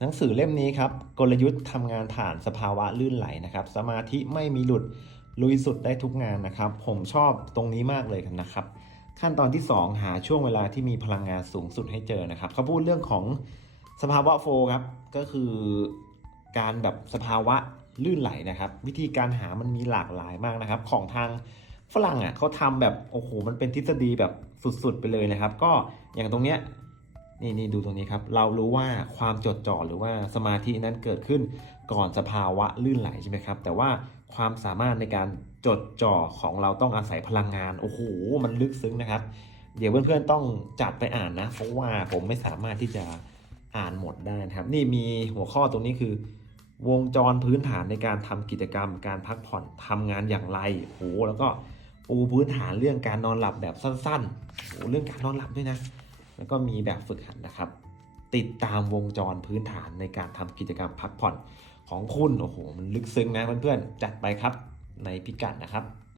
หนังสือเล่มนี้ครับกลยุทธ์ทำงานผ่านสภาวะลื่นไหลนะครับ สมาธิไม่มีหลุดลุยสุดได้ทุกงานนะครับ ผมชอบตรงนี้มากเลยนะครับ ขั้นตอนที่ 2 หาช่วงเวลาที่มีพลังงานสูงสุดให้เจอนะครับเขาพูดเรื่องของสภาวะโฟล์ครับก็คือการแบบสภาวะลื่นไหลนะครับ วิธีการหามันมีหลากหลายมากนะครับ ของทางฝรั่งอะเขาทำแบบโอ้โหมันเป็นทฤษฎีแบบสุดๆไปเลยนะครับ ก็อย่างตรงเนี้ย นี่นี่ดูตรงนี้ครับ เรารู้ว่าความจดจ่อหรือว่าสมาธินั้นเกิดขึ้นก่อนสภาวะลื่นไหลใช่ไหมครับ แต่ว่าความสามารถในการจดจ่อของเราต้องอาศัยพลังงาน โอ้โห มันลึกซึ้งนะครับ เดี๋ยวเพื่อนๆต้องจัดไปอ่านนะ เพราะว่าผมไม่สามารถที่จะอ่านหมดได้นะครับ นี่มีหัวข้อตรงนี้คือ วงจรพื้นฐานในการทำกิจกรรม การพักผ่อนทำงานอย่างไรโอ้โหแล้วก็ปูพื้นฐานเรื่องการนอนหลับแบบสั้นๆโอ้โหเรื่องการนอนหลับด้วยนะ แล้วก็มีแบบฝึกหัดนะครับ ติดตามวงจรพื้นฐานในการทำกิจกรรมพักผ่อนของคุณ โอ้โห มันลึกซึ้งนะเพื่อนๆ จัดไปครับในพิกัดนะครับ